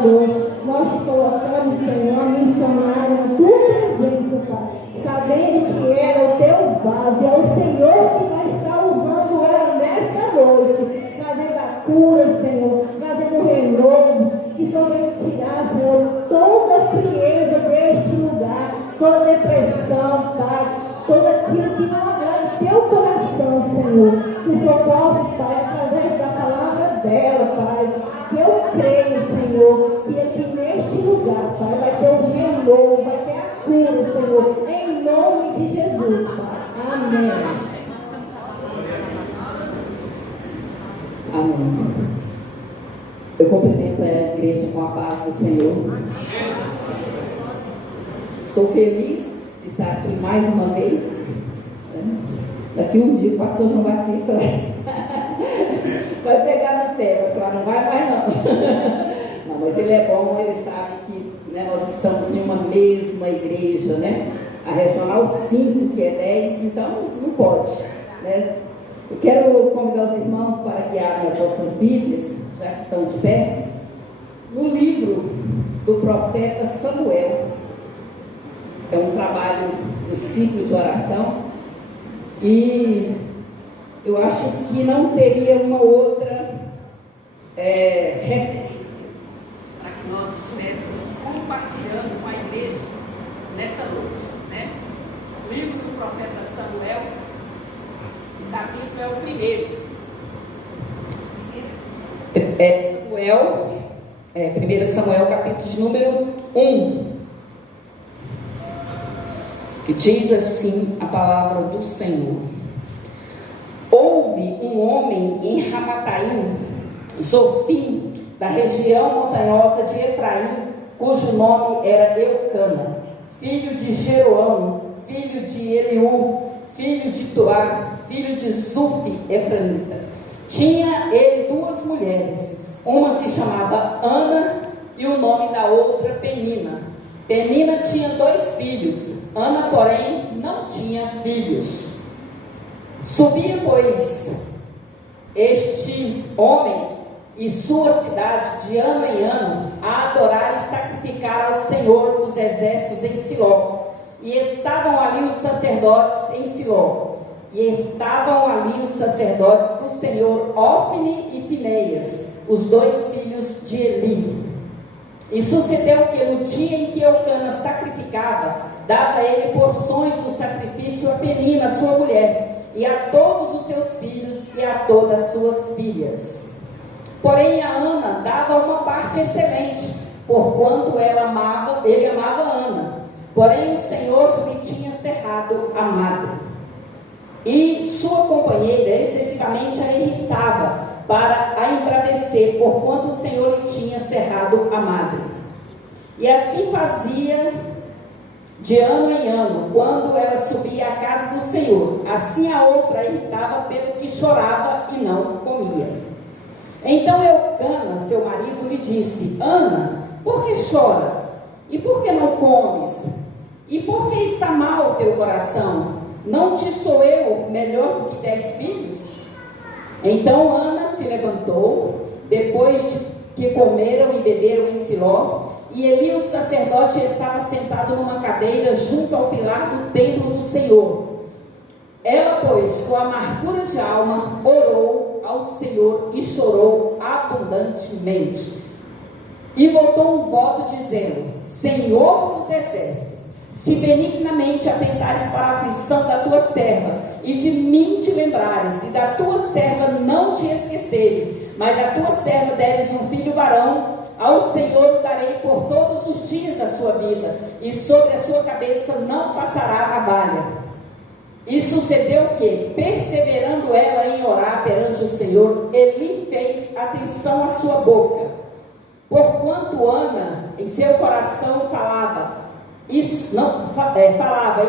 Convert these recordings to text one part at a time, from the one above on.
Senhor. Nós te colocamos, Senhor, a missionária na tua presença, Pai, sabendo que ela é o teu vaso, é o Senhor que vai estar usando ela nesta noite, trazendo a cura, Senhor, trazendo o renovo, que só venha tirar, Senhor, toda a frieza deste lugar, toda a depressão, Pai, tudo aquilo que não agrada o teu coração, Senhor, que o Senhor possa, Pai, através da palavra dela, Pai, que eu creio, Senhor, que aqui neste lugar, Pai, vai ter o renovo, vai ter a cura, Senhor, em nome de Jesus, Pai. Amém. Amém. Eu cumprimento a igreja com a paz do Senhor. Estou feliz de estar aqui mais uma vez. Daqui um dia o pastor João Batista vai pegar no pé, vai falar, não vai mais não. Não, mas ele é bom, ele sabe que, né, nós estamos em uma mesma igreja, né? A Regional 5, que é 10, então não pode, né? Eu quero convidar os irmãos para que abram as vossas Bíblias, já que estão de pé, no livro do profeta Samuel. É um trabalho do ciclo de oração e eu acho que não teria uma outra referência para que nós estivéssemos compartilhando com a igreja nessa noite, né? O livro do profeta Samuel, o capítulo é o primeiro. Primeiro Samuel, capítulo de número 1. Que diz assim a palavra do Senhor: Houve um homem em Ramataim, Zofim, da região montanhosa de Efraim, cujo nome era Eucana, filho de Jeroão, filho de Eliú, filho de Toá, filho de Zufi, Efraimita. Tinha ele duas mulheres, uma se chamava Ana e o nome da outra Penina. Penina tinha 2 filhos, Ana, porém, não tinha filhos. Subia, pois, este homem e sua cidade de ano em ano a adorar e sacrificar ao Senhor dos exércitos em Siló. E estavam ali os sacerdotes em Siló. E estavam ali os sacerdotes do Senhor, Ofne e Fineias, os 2 filhos de Eli. E sucedeu que no dia em que Eucana sacrificava, dava ele porções do sacrifício a Penina, sua mulher, e a todos os seus filhos e a todas as suas filhas. Porém a Ana dava uma parte excelente, porquanto ele amava Ana. Porém o Senhor lhe tinha cerrado a madre. E sua companheira excessivamente a irritava, para a embravecer, porquanto o Senhor lhe tinha cerrado a madre. E assim fazia de ano em ano, quando ela subia à casa do Senhor. Assim a outra a irritava pelo que chorava e não comia. Então Eucana, seu marido, lhe disse: Ana, por que choras? E por que não comes? E por que está mal o teu coração? Não te sou eu melhor do que 10 filhos? Então Ana se levantou, depois de que comeram e beberam em Siló, e Eli, o sacerdote, estava sentado numa cadeira junto ao pilar do templo do Senhor. Ela, pois, com amargura de alma, orou ao Senhor e chorou abundantemente. E voltou um voto dizendo: Senhor dos exércitos, se benignamente atentares para a aflição da tua serva, e de mim te lembrares, e da tua serva não te esqueceres, mas a tua serva deres um filho varão, ao Senhor o darei por todos os dias da sua vida, e sobre a sua cabeça não passará a valha. E sucedeu que, perseverando ela em orar perante o Senhor, Eli fez atenção à sua boca, porquanto Ana em seu coração falava e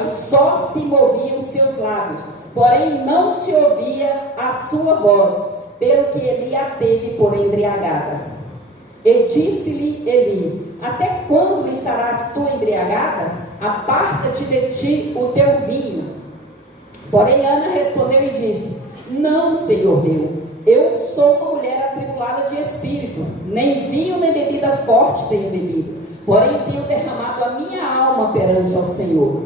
só se moviam os seus lábios, porém não se ouvia a sua voz, pelo que Eli a teve por embriagada. E disse-lhe Eli: até quando estarás tu embriagada? Aparta-te de ti o teu vinho. Porém Ana respondeu e disse: não, Senhor meu, eu sou uma mulher atribulada de espírito. nem vinho nem bebida forte tenho bebido, porém tenho derramado a minha alma perante ao Senhor.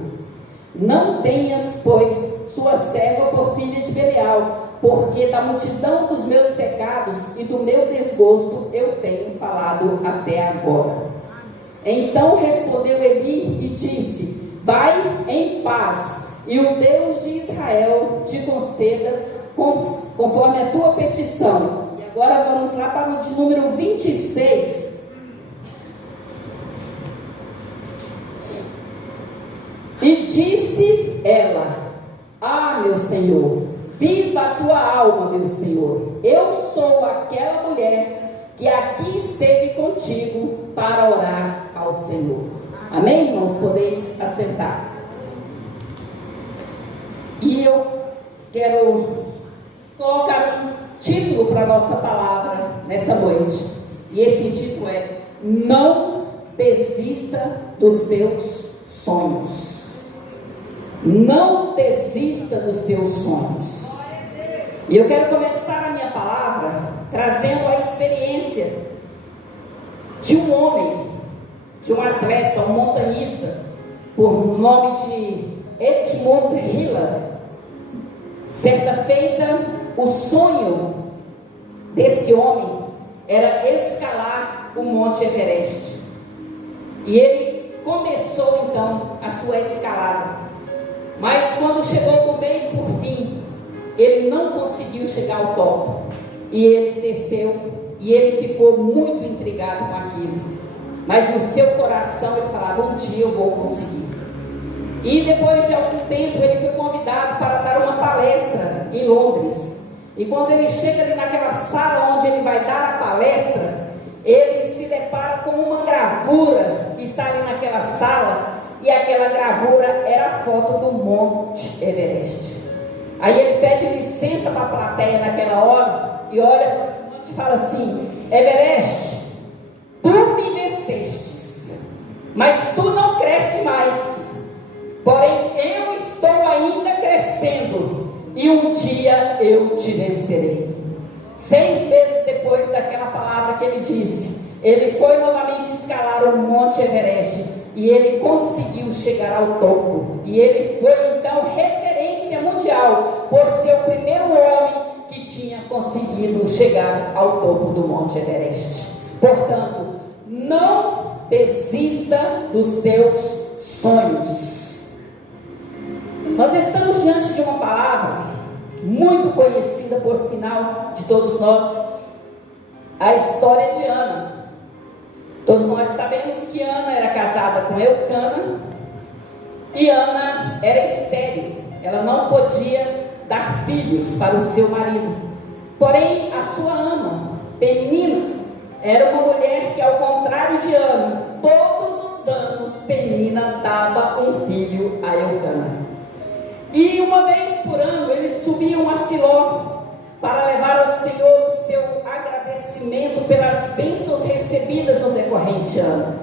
Não tenhas, pois, sua serva por filha de Belial, porque da multidão dos meus pecados e do meu desgosto eu tenho falado até agora. Então respondeu Eli e disse: vai em paz, e o Deus de Israel te conceda conforme a tua petição. E agora vamos lá para o de número 26. E disse ela: ah, meu Senhor, viva a tua alma, meu Senhor. Eu sou aquela mulher que aqui esteve contigo para orar ao Senhor. Amém, irmãos? Podeis assentar. E eu quero colocar um título para a nossa palavra nessa noite. E esse título é: não desista dos teus sonhos. Não desista dos teus sonhos. E eu quero começar a minha palavra trazendo a experiência de um homem, de um atleta, um montanhista, por nome de Edmund Hillary. Certa feita, o sonho desse homem era escalar o Monte Everest. E ele começou então a sua escalada. Mas quando chegou do meio por fim, ele não conseguiu chegar ao topo. E ele desceu, e ele ficou muito intrigado com aquilo. Mas no seu coração ele falava: um dia eu vou conseguir. E depois de algum tempo ele foi convidado para dar uma palestra em Londres. E quando ele chega ali naquela sala onde ele vai dar a palestra, ele se depara com uma gravura que está ali naquela sala. E aquela gravura era a foto do Monte Everest. Aí ele pede licença para a plateia naquela hora e olha e fala assim: Everest, tu me vencestes, mas tu não cresce mais. Porém eu estou ainda crescendo e um dia eu te vencerei. 6 meses depois daquela palavra que ele disse, ele foi novamente escalar o Monte Everest. E ele conseguiu chegar ao topo. E ele foi então referência mundial por ser o primeiro homem que tinha conseguido chegar ao topo do Monte Everest. Portanto, não desista dos teus sonhos. Nós estamos diante de uma palavra muito conhecida, por sinal, de todos nós, a história de Ana. Todos nós sabemos que Ana era casada com Eucana, e Ana era estéril, ela não podia dar filhos para o seu marido. Porém, a sua ama, Penina, era uma mulher que, ao contrário de Ana, todos os anos Penina dava um filho a Eucana. E uma vez por ano eles subiam a Siló para levar ao Senhor o seu agradecimento pelas bênçãos recebidas no decorrente ano.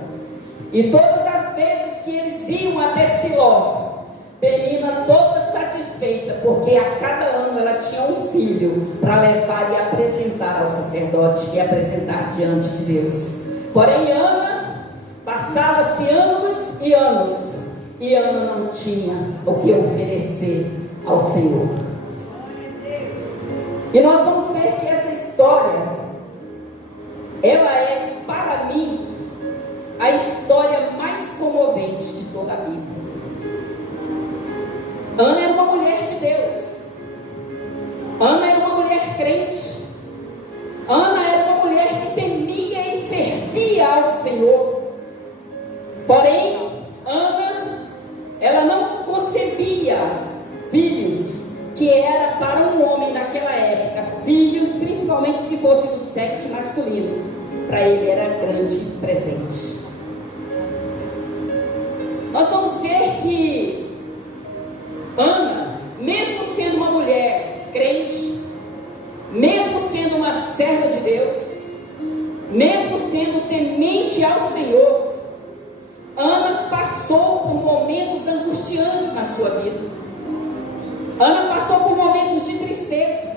E todas as vezes que eles iam até Siló, Penina toda satisfeita, porque a cada ano ela tinha um filho para levar e apresentar ao sacerdote e apresentar diante de Deus. Porém, Ana, passava-se anos e anos, e Ana não tinha o que oferecer ao Senhor. E nós vamos ver que essa história, ela é, para mim, a história mais comovente de toda a Bíblia. Ana era uma mulher de Deus. Ana era uma mulher crente. Ana era uma mulher que temia e servia ao Senhor. Porém, Ana, ela não concebia filhos que era para um homem naquela época, filhos, principalmente se fosse do sexo masculino, para ele era grande presente. Nós vamos ver que Ana, mesmo sendo uma mulher crente, mesmo sendo uma serva de Deus, mesmo sendo temente ao Senhor, Ana passou por momentos angustiantes na sua vida. Ana passou por momentos de tristeza.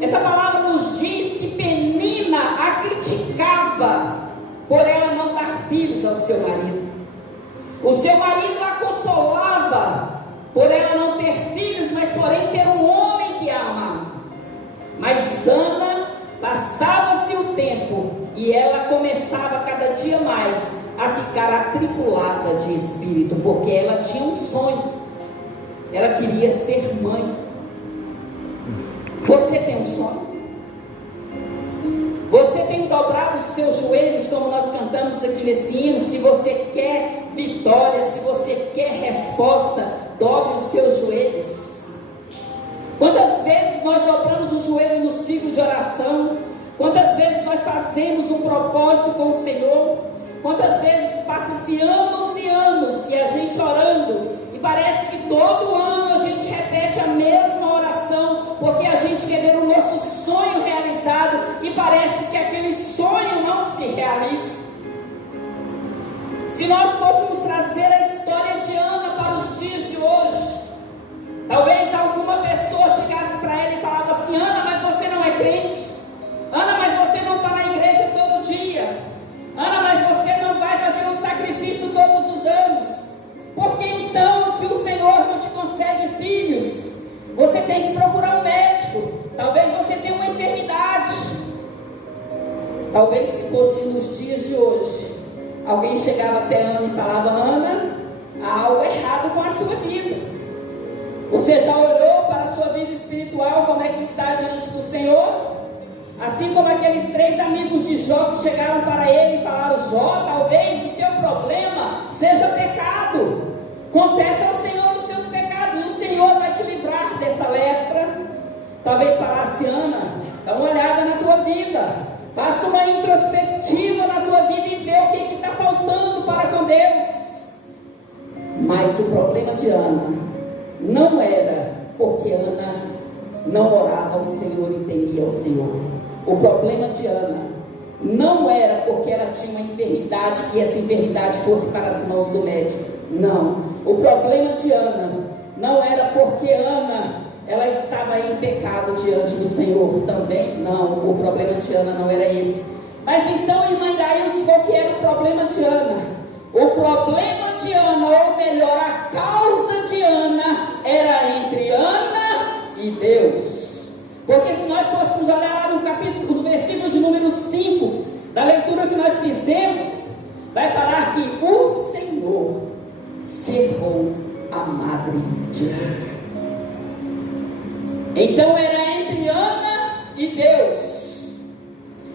Essa palavra nos diz que Penina a criticava por ela não dar filhos ao seu marido. O seu marido a consolava por ela não ter filhos, mas porém ter um homem que a amava. Mas Ana, passava-se o tempo e ela começava cada dia mais a ficar atribulada de espírito, porque ela tinha um sonho. Ela queria ser mãe. Você tem um sonho? Você tem dobrado os seus joelhos, como nós cantamos aqui nesse hino? Se você quer vitória, se você quer resposta, dobre os seus joelhos. Quantas vezes nós dobramos o joelho no ciclo de oração? Quantas vezes nós fazemos um propósito com o Senhor? Quantas vezes passa-se anos e anos e a gente orando, e parece que todo ano a gente repete a mesma oração, porque a gente quer ver o nosso sonho realizado, e parece que aquele sonho não se realiza. Se nós fôssemos trazer a história de Ana para os dias de hoje, talvez alguma pessoa chegasse para ela e falava assim: Ana, mas você não é crente? Ana, mas você não está na igreja todo dia? Ana, mas você não vai fazer um sacrifício todos os anos? Por que então que o Senhor não te concede filhos? Você tem que procurar um médico. Talvez você tenha uma enfermidade. Talvez se fosse nos dias de hoje, alguém chegava até Ana e falava: Ana, há algo errado com a sua vida. Você já olhou para a sua vida espiritual, como é que está diante do Senhor? Assim como aqueles 3 amigos de Jó que chegaram para ele e falaram: Jó, talvez o seu problema seja pecado. Confessa ao Senhor os seus pecados, o Senhor vai te livrar dessa lepra. Talvez falasse: Ana, dá uma olhada na tua vida, faça uma introspectiva na tua vida e vê o que está faltando para com Deus. Mas o problema de Ana não era porque Ana não orava ao Senhor e temia ao Senhor. O problema de Ana não era porque ela tinha uma enfermidade, que essa enfermidade fosse para as mãos do médico. Não. O problema de Ana não era porque Ana, ela estava em pecado diante do Senhor também. Não. O problema de Ana não era esse. Mas então, irmã Iraildes, qual que era o problema de Ana? O problema de Ana, ou melhor, a causa de Ana, era entre Ana e Deus. Porque se nós fôssemos olhar lá no capítulo, no versículo de número 5, da leitura que nós fizemos, vai falar que o Senhor cerrou a madre de Ana. Então era entre Ana e Deus.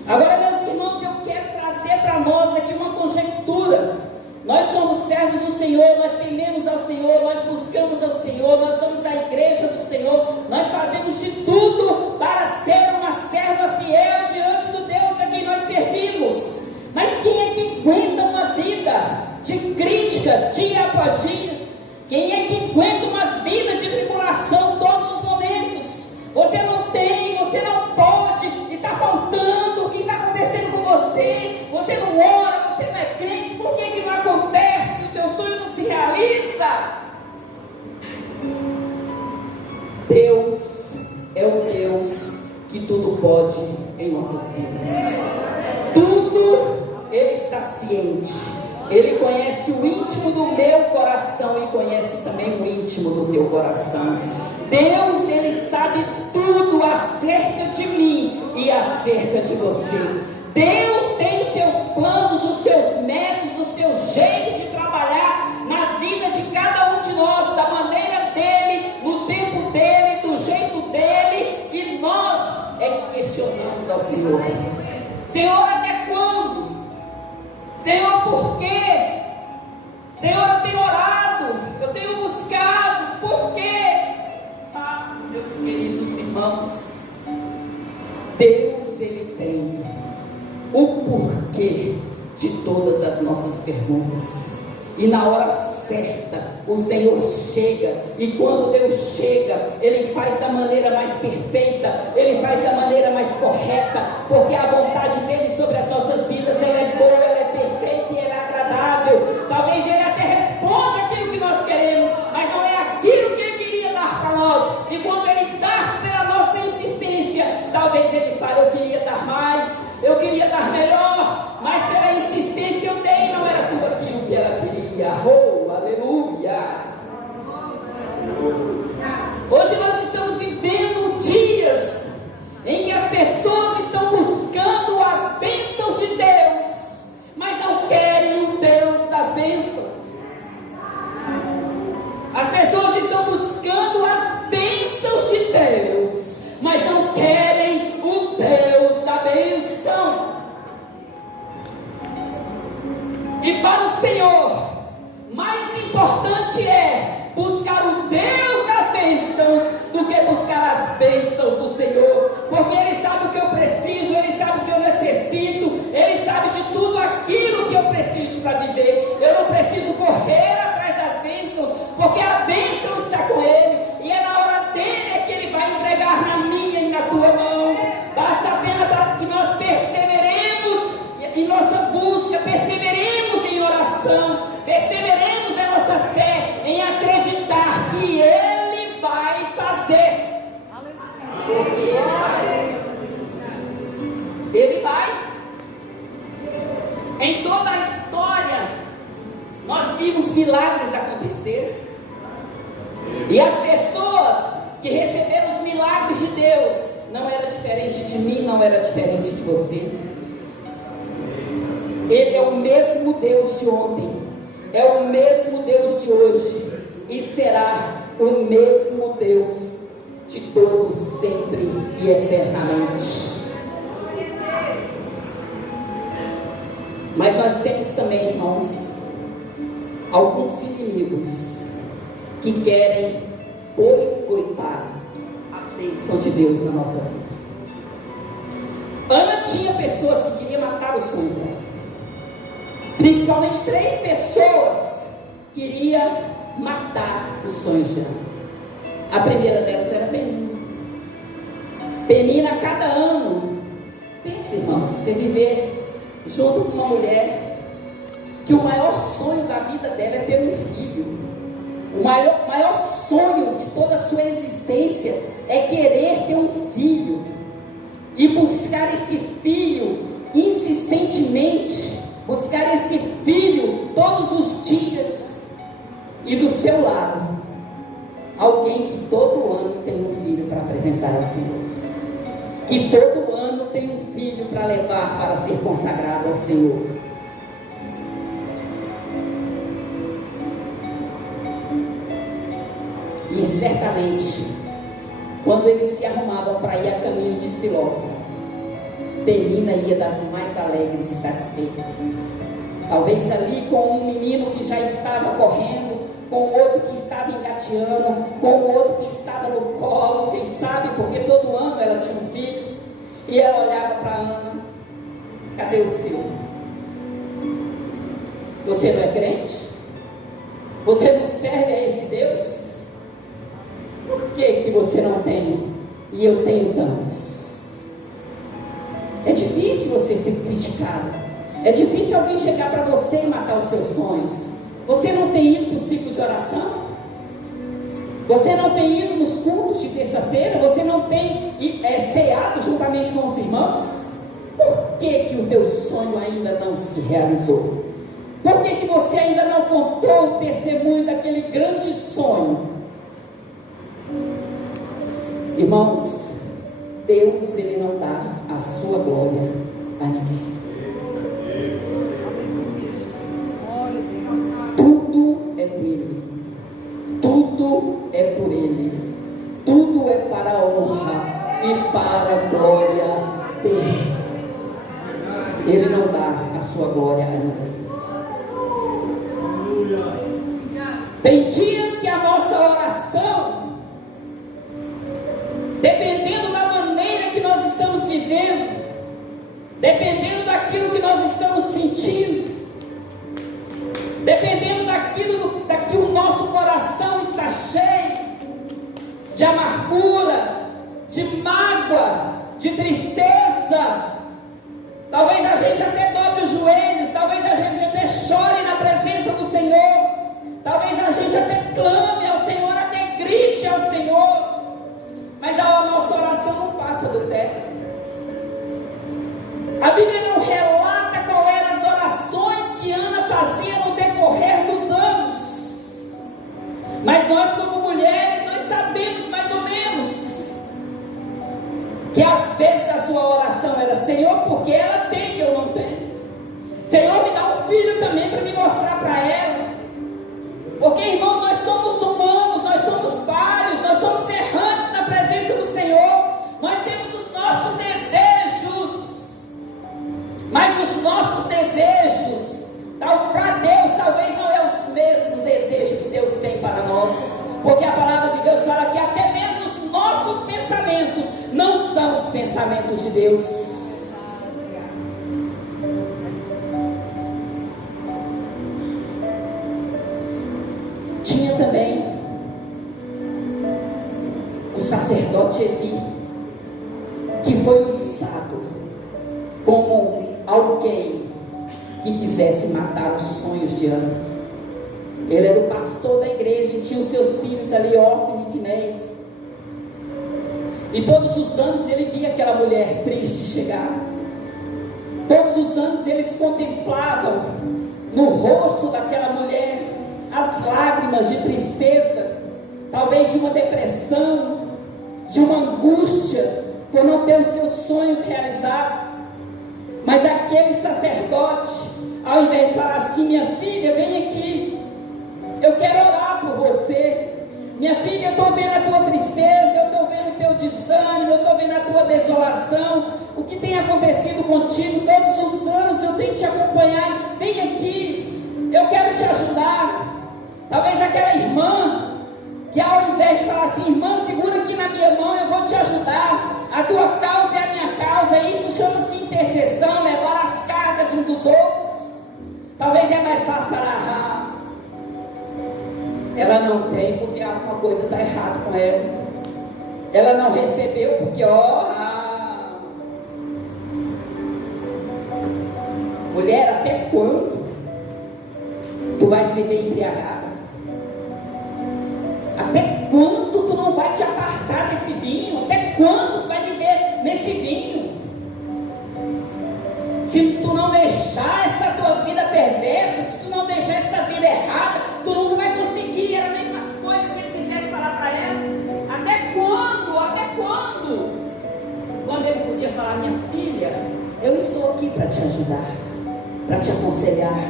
Agora, meus irmãos, eu quero trazer para nós aqui uma conjectura. Nós somos servos do Senhor, nós tememos ao Senhor, nós buscamos ao Senhor, nós vamos à igreja do Senhor, nós fazemos de tudo para ser uma serva fiel diante do Deus a quem nós servimos. Mas quem é que aguenta uma vida de crítica dia após dia? Quem é que aguenta uma vida de tribulação todos os momentos? Você não tem, você não pode, está faltando, o que está acontecendo com você? Você não ora, você não é crente, por que não acontece? O teu sonho não se realiza? Deus é o Deus que tudo pode em nossas vidas. Tudo Ele está ciente. Ele conhece o íntimo do meu coração e conhece também o íntimo do teu coração. Deus, Ele sabe tudo acerca de mim e acerca de você. Deus tem os seus planos, os seus métodos, o seu jeito de trabalhar na vida de cada um de nós, da maneira dele, no tempo dele, do jeito dele, e nós é que questionamos ao Senhor. Senhor, até quando? Senhor, por quê? Senhor, eu tenho orado, eu tenho buscado, por quê? Ah, meus queridos irmãos, Deus, Ele tem o porquê de todas as nossas perguntas. E na hora certa, o Senhor chega. E quando Deus chega, Ele faz da maneira mais perfeita, Ele faz da maneira mais correta, porque a vontade dEle sobre as nossas vidas, ela é boa, ela é perfeita e ela é agradável. Talvez Ele até responda aquilo que nós queremos, mas não é aquilo que Ele queria dar para nós. E quando Ele dá pela nossa insistência, talvez Ele fale: eu queria dar mais, eu queria dar melhor. aleluia, oh, aleluia. Hoje nós estamos vivendo dias em que as pessoas estão buscando as bênçãos de Deus, mas não querem o Deus das bênçãos. As pessoas estão buscando as bênçãos de Deus, mas não querem o Deus da bênção. E para o Senhor, mais importante é buscar o Deus das bênçãos do que buscar as bênçãos do Senhor, porque Ele sabe o que eu preciso, Ele sabe o que eu necessito, Ele sabe de tudo aquilo que eu preciso para viver. Eu não preciso correr atrás das bênçãos, porque a bênção está com Ele, e é na hora dele é que Ele vai entregar na minha e na tua mão. Basta apenas para que nós perseveremos em nossa busca, perseveremos em oração, perseveremos em nossa fé, em acreditar que Ele vai fazer. Porque Ele vai. Em toda a história nós vimos milagres acontecer, e as pessoas que receberam os milagres de Deus não era diferente de mim, não era diferente de você. Ele é o mesmo Deus de ontem, é o mesmo Deus de hoje, e será o mesmo Deus de todos, sempre e eternamente. Mas nós temos também, irmãos, alguns inimigos que querem boicotar a bênção de Deus na nossa vida. Ana tinha pessoas que queriam matar o sonho dela. Principalmente 3 pessoas queriam matar os sonhos dela. A primeira delas era Penina. Penina, a cada ano, pense, irmãos, você viver junto com uma mulher que o maior sonho da vida dela é ter um filho. O maior sonho de toda a sua existência é querer ter um filho, e buscar esse filho insistentemente, buscar esse filho todos os dias, e do seu lado alguém que todo ano tem um filho para apresentar ao Senhor, que todo ano tem um filho para levar para ser consagrado ao Senhor. E certamente, quando eles se arrumavam para ir a caminho de Siló, Penina ia das mais alegres e satisfeitas. Talvez ali com um menino que já estava correndo, com o outro que estava engateando, com o outro que estava no colo, quem sabe, porque todo ano ela tinha um filho. E ela olhava para Ana: cadê o seu? Você não é crente? Você não serve a esse Deus? Por que você não tem e eu tenho tantos? É difícil você ser criticado, é difícil alguém chegar para você e matar os seus sonhos. Você não tem ido para o ciclo de oração? Você não tem ido nos cultos de terça-feira? Você não tem ceado juntamente com os irmãos? Por que o teu sonho ainda não se realizou? Por que você ainda não contou o testemunho daquele grande sonho? Irmãos, Deus, Ele não dá a sua glória a ninguém. Tudo é dele, tudo é por Ele, tudo é para a honra e para a glória dele. Ele não dá a sua glória a ninguém. Tem dias que a nossa oração, dependendo da maneira que nós estamos vivendo, dependendo daquilo que nós estamos sentindo, dependendo daquilo que o nosso coração está cheio de amargura, de mágoa, de tristeza, talvez a gente até dobre os joelhos, talvez a gente até chore na presença do Senhor, talvez a gente até clame ao Senhor, até grite ao Senhor, mas a nossa oração não passa do teto. A Bíblia não relata qual eram as orações que Ana fazia no decorrer dos nós como mulheres, nós sabemos mais ou menos que às vezes a sua oração era: Senhor, porque ela tem e eu não tenho. Senhor, me dá um filho também para me mostrar para ela. Porque, irmãos, nós somos humanos, nós somos falhos, nós somos errantes na presença do Senhor. Nós temos os nossos desejos, mas os nossos desejos para Deus talvez não é os mesmos desejos que Deus tem para nós. Porque a palavra de Deus fala que até mesmo os nossos pensamentos não são os pensamentos de Deus. Tinha também o sacerdote Eli, que foi usado como alguém que quisesse matar os sonhos de Ana. Ele era o pastor da igreja, tinha os seus filhos ali, Ófni e Finéias. E todos os anos ele via aquela mulher triste chegar. Todos os anos eles contemplavam no rosto daquela mulher as lágrimas de tristeza, talvez de uma depressão, de uma angústia por não ter os seus sonhos realizados. Mas aquele sacerdote, ao invés de falar assim: minha filha, vem aqui, eu quero orar por você. Minha filha, eu estou vendo a tua tristeza, eu estou vendo o teu desânimo, eu estou vendo a tua desolação, o que tem acontecido contigo todos os anos, eu tenho te acompanhado. Vem aqui, eu quero te ajudar. Talvez aquela irmã que, ao invés de falar assim: irmã, segura aqui na minha mão, eu vou te ajudar, a tua causa é a minha causa, isso chama-se intercessão, levar as cargas uns dos outros. Talvez é mais fácil falar: ela não tem porque alguma coisa está errada com ela, ela não recebeu porque mulher, até quando tu vais viver embriagada? Até quando tu não vai te apartar desse vinho? Até quando tu vai viver nesse vinho? Se tu não deixar essa tua vida perversa, se tu não deixar essa vida errada, tu nunca vai conseguir. Era a mesma coisa que ele quisesse falar para ela. Até quando? Até quando? Quando ele podia falar: minha filha, eu estou aqui para te ajudar, para te aconselhar,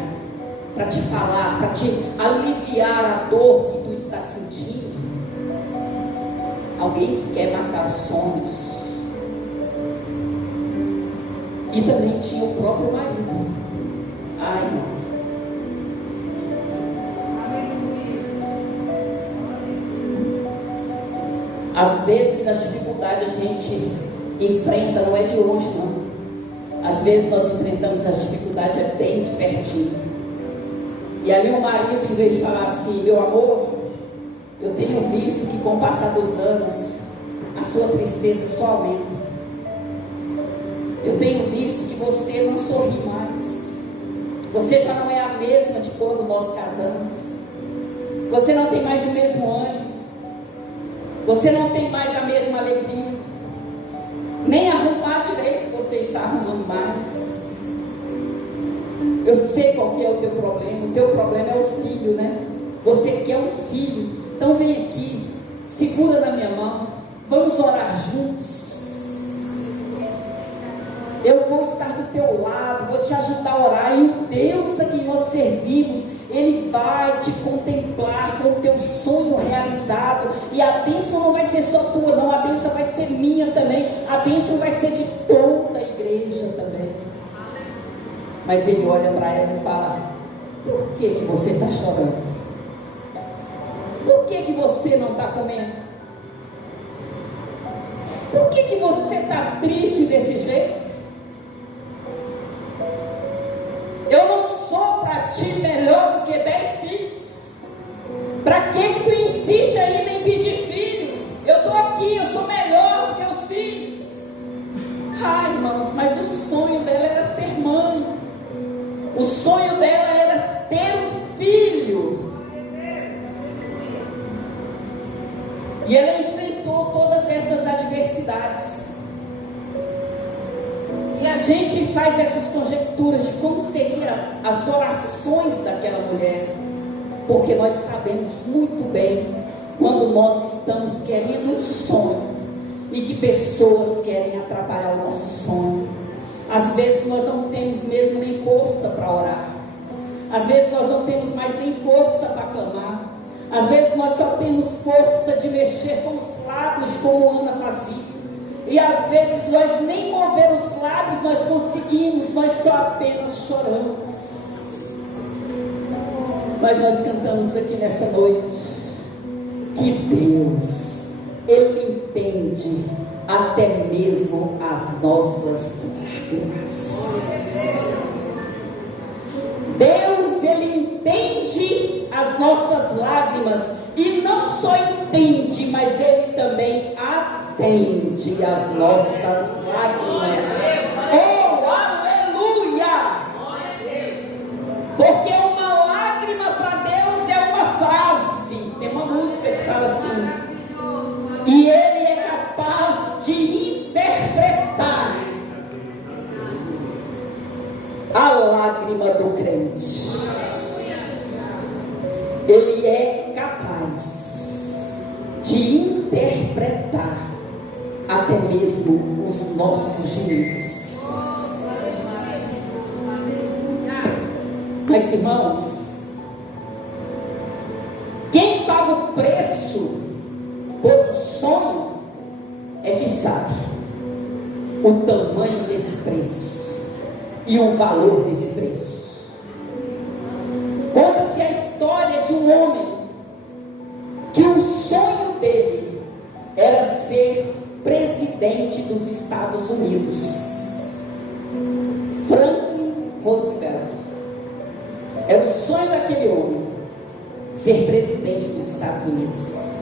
para te falar, para te aliviar a dor que tu está sentindo. Alguém que quer matar os sonhos. E também tinha o próprio marido. Ai, nossa. Às vezes as dificuldades a gente enfrenta, não é de longe não. Às vezes nós enfrentamos as dificuldades bem de pertinho. E ali o marido, em vez de falar assim: meu amor, eu tenho visto que com o passar dos anos a sua tristeza só aumenta. Eu tenho visto que você não sorri mais. Você já não é a mesma de quando nós casamos. Você não tem mais o mesmo ânimo. Você não tem mais a mesma alegria. Nem arrumar direito você está arrumando mais. Eu sei qual que é o teu problema. O teu problema é o filho, né? Você quer um filho. Então vem aqui, segura na minha mão, vamos orar juntos. Eu vou estar do teu lado, vou te ajudar a orar. E o Deus a quem nós servimos, Ele vai te contemplar com o teu sonho realizado. E a bênção não vai ser só tua não, a bênção vai ser minha também. A bênção vai ser de toda a igreja também. Mas Ele olha para ela e fala: por que você está chorando? Por que você não está comendo? Por que você está triste desse jeito? Eu não sou para ti melhor do que 10 filhos. Para que tu insiste ainda em pedir filho? Eu estou aqui, eu sou melhor do que os filhos. Ai, irmãos, mas o sonho dela era ser mãe. O sonho dela era ter um filho. E ela enfrentou todas essas adversidades. E a gente faz essas conjecturas de como seriam as orações daquela mulher, porque nós sabemos muito bem quando nós estamos querendo um sonho e que pessoas querem atrapalhar o nosso sonho. Às vezes nós não temos mesmo nem força para orar. Às vezes nós não temos mais nem força para clamar. Às vezes nós só temos força de mexer com os lábios, como Ana fazia. E às vezes nós nem mover os lábios nós conseguimos, nós só apenas choramos. Mas nós cantamos aqui nessa noite que Deus, Ele entende até mesmo as nossas lágrimas. Deus, Ele entende as nossas lágrimas, e não só entende, mas Ele também atende as nossas lágrimas. Oh, aleluia! Porque uma lágrima para Deus é uma frase. Tem uma música que fala assim: e Ele é capaz de interpretar a lágrima do crente. Ele é capaz de interpretar até mesmo os nossos gemidos. Mas, irmãos, quem paga o preço por um sonho é que sabe o tamanho desse preço e o valor desse preço. Conta-se a história de um homem que o sonho dele era ser presidente dos Estados Unidos. Franklin Roosevelt. Era o sonho daquele homem ser presidente dos Estados Unidos.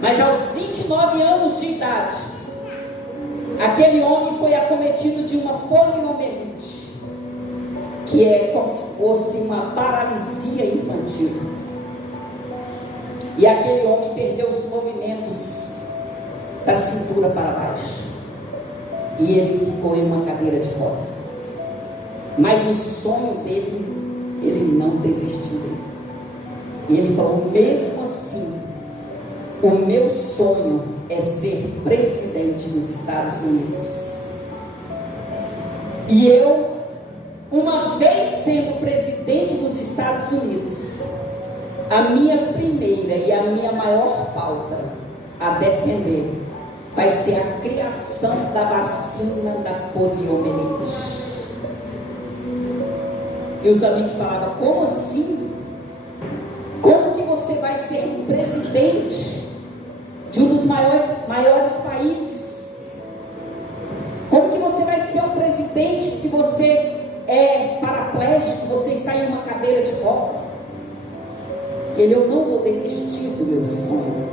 Mas aos 29 anos de idade, aquele homem foi acometido de uma poliomielite, que é como se fosse uma paralisia infantil. E aquele homem perdeu os movimentos da cintura para baixo, e ele ficou em uma cadeira de roda. Mas o sonho dele, ele não desistiu dele. E ele falou: mesmo assim, o meu sonho é ser presidente dos Estados Unidos. E eu, uma vez sendo presidente dos Estados Unidos, a minha primeira e a minha maior pauta a defender vai ser a criação da vacina da poliomielite. E os amigos falavam: como assim? Como que você vai ser um presidente de um dos maiores países? Como que você vai ser um presidente se você é paraplégico, você está em uma cadeira de roda? Ele: eu não vou desistir do meu sonho.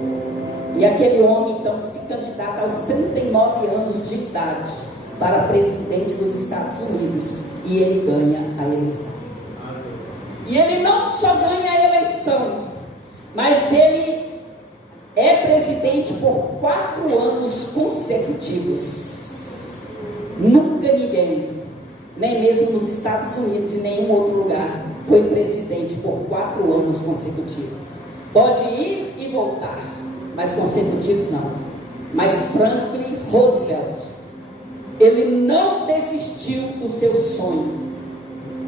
E aquele homem então se candidata aos 39 anos de idade para presidente dos Estados Unidos, e ele ganha a eleição. E ele não só ganha a eleição, mas ele é presidente por 4 anos consecutivos. Nunca ninguém, nem mesmo nos Estados Unidos e nenhum outro lugar, foi presidente por 4 anos consecutivos. Pode ir e voltar, mas consecutivos não. Mas Franklin Roosevelt, ele não desistiu do seu sonho.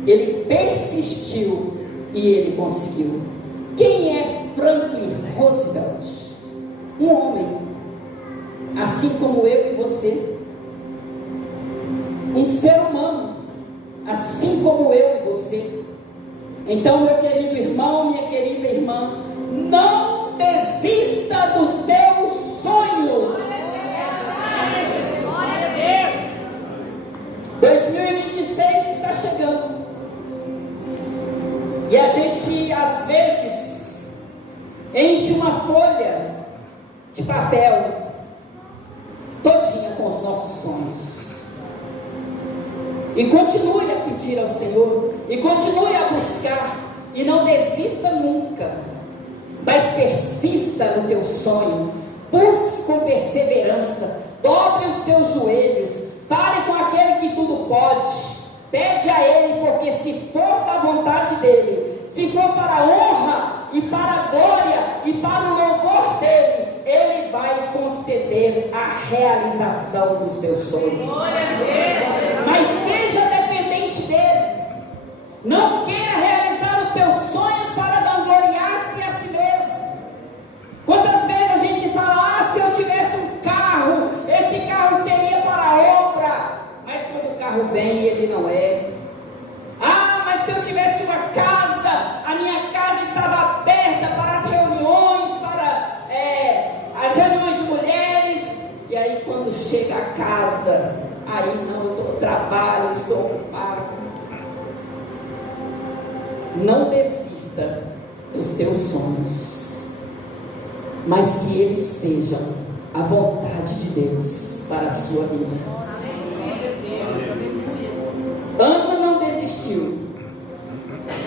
Ele persistiu e ele conseguiu. Quem é Franklin Roosevelt? Um homem, assim como eu e você. Um ser humano, assim como eu e você. Então, meu querido irmão, minha querida irmã, não desista dos teus sonhos. 2026 está chegando. E a gente, às vezes, enche uma folha de papel todinha com os nossos sonhos. E continue a pedir ao Senhor, e continue a buscar, e não desista nunca, mas persista no teu sonho. Busque com perseverança, dobre os teus joelhos, fale com aquele que tudo pode. Pede a Ele, porque se for da vontade dEle, se for para a honra e para a glória e para o louvor dEle, receber a realização dos teus sonhos. Mas seja dependente dele. Não queira realizar os teus sonhos para vangloriar-se a si mesmo. Quantas vezes a gente fala, se eu tivesse um carro, esse carro seria para a obra. Mas quando o carro vem, ele não é. Mas se eu tivesse uma casa, a minha casa estava aberta para as reuniões, para as reuniões de mulheres. E aí quando chega a casa, aí não, eu trabalho, estou ocupado. Não desista dos teus sonhos, mas que eles sejam a vontade de Deus para a sua vida. Ana não desistiu.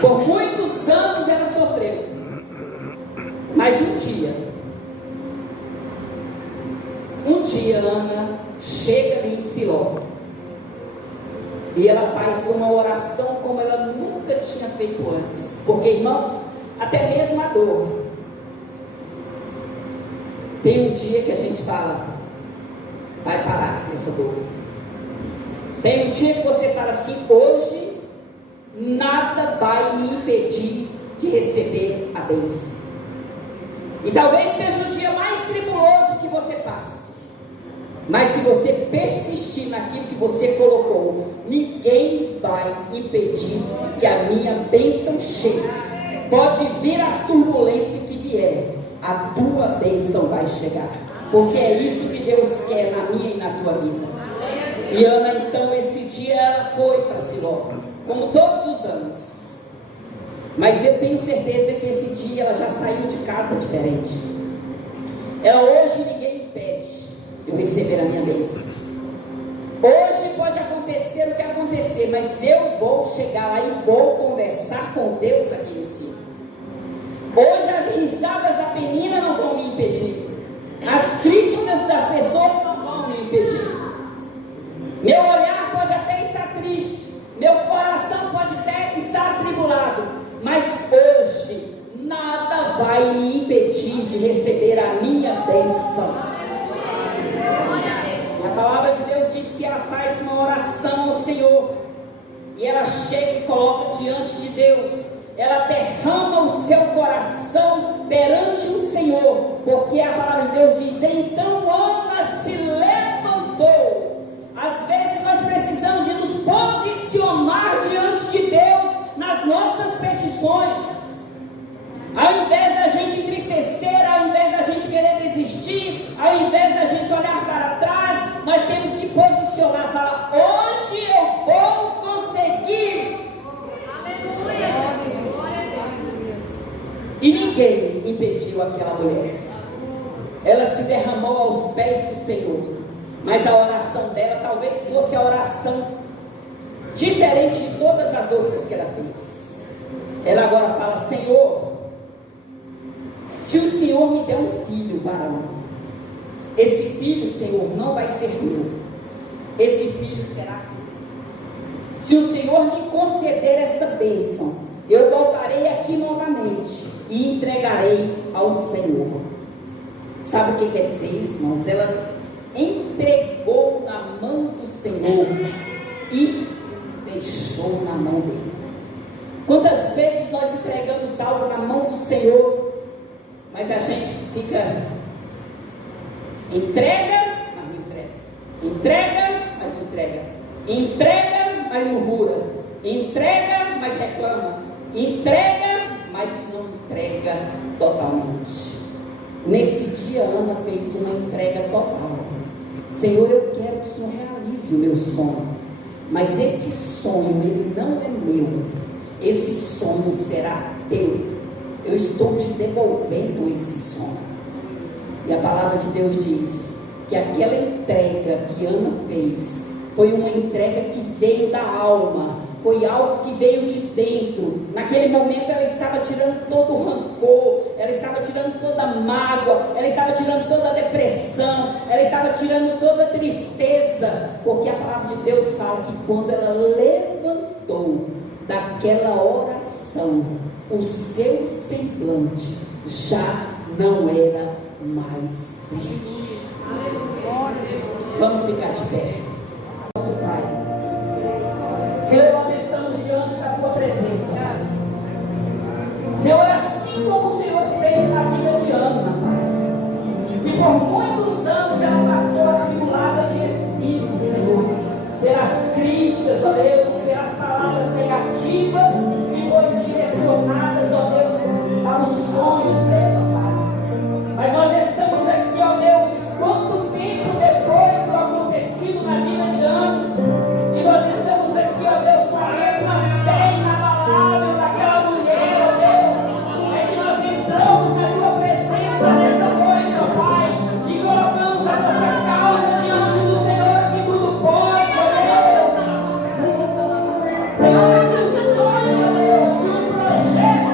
Por muitos anos ela sofreu. Mas um dia Ana chega ali em Siló. E ela faz uma oração como ela nunca tinha feito antes. Porque, irmãos, até mesmo a dor. Tem um dia que a gente fala, vai parar essa dor. Tem um dia que você fala assim, hoje nada vai me impedir de receber a bênção. E talvez seja o dia mais tribuloso que você passe. Mas se você persistir naquilo que você colocou, ninguém vai impedir que a minha bênção chegue. Pode vir as turbulências que vier, a tua bênção vai chegar. Porque é isso que Deus quer na minha e na tua vida. E Ana, então, esse dia ela foi para Siló, como todos os anos. Mas eu tenho certeza que esse dia ela já saiu de casa diferente. Hoje ninguém impede eu receber a minha bênção. Hoje pode acontecer o que acontecer, mas eu vou chegar lá e vou conversar com Deus aqui em cima. Hoje as risadas da Penina não vão me impedir. As críticas das pessoas não vão me impedir. Meu olhar pode até estar triste, meu coração pode até estar atribulado, mas hoje nada vai me impedir de receber a minha bênção. A palavra de Deus diz que ela faz uma oração ao Senhor, e ela chega e coloca diante de Deus, ela derrama o seu coração perante o Senhor, porque a palavra de Deus diz, então Ana se levantou. Às vezes nós precisamos de nos posicionar diante de Deus nas nossas petições. Ao invés da gente entristecer, ao invés da gente querer desistir, ao invés da gente olhar para trás, nós temos que posicionar, falar, hoje eu vou conseguir. E ninguém impediu aquela mulher. Ela se derramou aos pés do Senhor. Mas a oração dela talvez fosse a oração diferente de todas as outras que ela fez. Ela agora fala, Senhor, se o Senhor me der um filho varão, esse filho, Senhor, não vai ser meu, esse filho será teu. Se o Senhor me conceder essa bênção, eu voltarei aqui novamente e entregarei ao Senhor. Sabe o que quer dizer isso, irmãos? Ela entregou na mão do Senhor e deixou na mão dele. Quantas vezes nós entregamos algo na mão do Senhor, mas a gente fica, entrega, mas não entrega, entrega, mas não entrega, entrega, mas murmura, entrega, mas reclama, entrega, mas não entrega totalmente. Nesse dia Ana fez uma entrega total. Senhor, eu quero que o Senhor realize o meu sonho, mas esse sonho, ele não é meu, esse sonho será teu. Eu estou te devolvendo esse sonho. E a palavra de Deus diz que aquela entrega que Ana fez foi uma entrega que veio da alma, foi algo que veio de dentro. Naquele momento ela estava tirando todo o rancor, ela estava tirando toda a mágoa, ela estava tirando toda a depressão, ela estava tirando toda a tristeza, porque a palavra de Deus fala que quando ela levantou daquela oração, o seu semblante já não era mais triste. Vamos ficar de pé. Pai, Senhor, nós estamos diante da tua presença. Senhor, assim como o Senhor fez na vida de Ana, Pai, que por muitos anos ela passou atribulada de espírito, Senhor, pelas críticas, ó Deus, pelas palavras negativas que foram direcionadas, ó Deus, para os sonhos dela, Pai. Mas nós estamos aqui, ó Deus, quanto tempo depois do acontecido na vida de Ana, e nós estamos aqui, ó Deus, com a mesma fé inabalável daquela mulher, ó Deus, é que nós entramos na tua presença nessa noite, ó Pai, e colocamos a nossa causa diante do Senhor, que tudo pode, ó Deus. Senhor, que o sonho, ó Deus, que o projeto,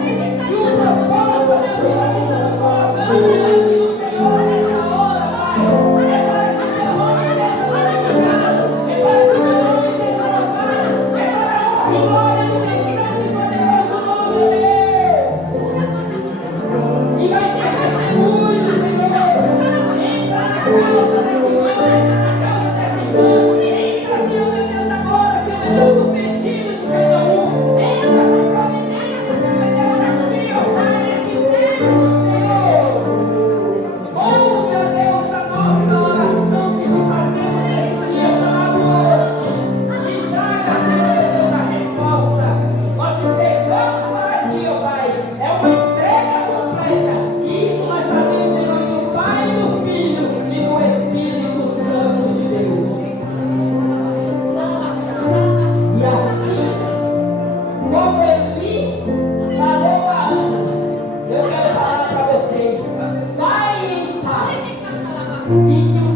que o propósito, ó Deus, que nós estamos colocando diante do Senhor nessa hora, Pai, é para que o teu nome seja glorificado, é para que o teu nome seja louvado, é para a honra e glória do teu santo e poderoso nome, ó Deus. E vai ter testemunho, Senhor. Entra na causa desse irmão, entra na causa dessa irmã. Entra, Senhor, meu Deus, agora, Senhor, meu Deus, no pedido de cada um. Entra com providência, Senhor, meu Deus, aqui, ó Pai, nesse tempo, Senhor. Oh, meu Deus, a nossa oração que te fazemos nesse dia chamado hoje. E traga, Senhor, meu Deus, a resposta. Nós entregamos para ti, ó Pai. É uma entrega completa. E isso nós fazemos em nome do Pai, do Filho e do Espírito Santo de Deus. E assim, como Eli falou a Ana, eu quero falar para vocês: vai em paz e que o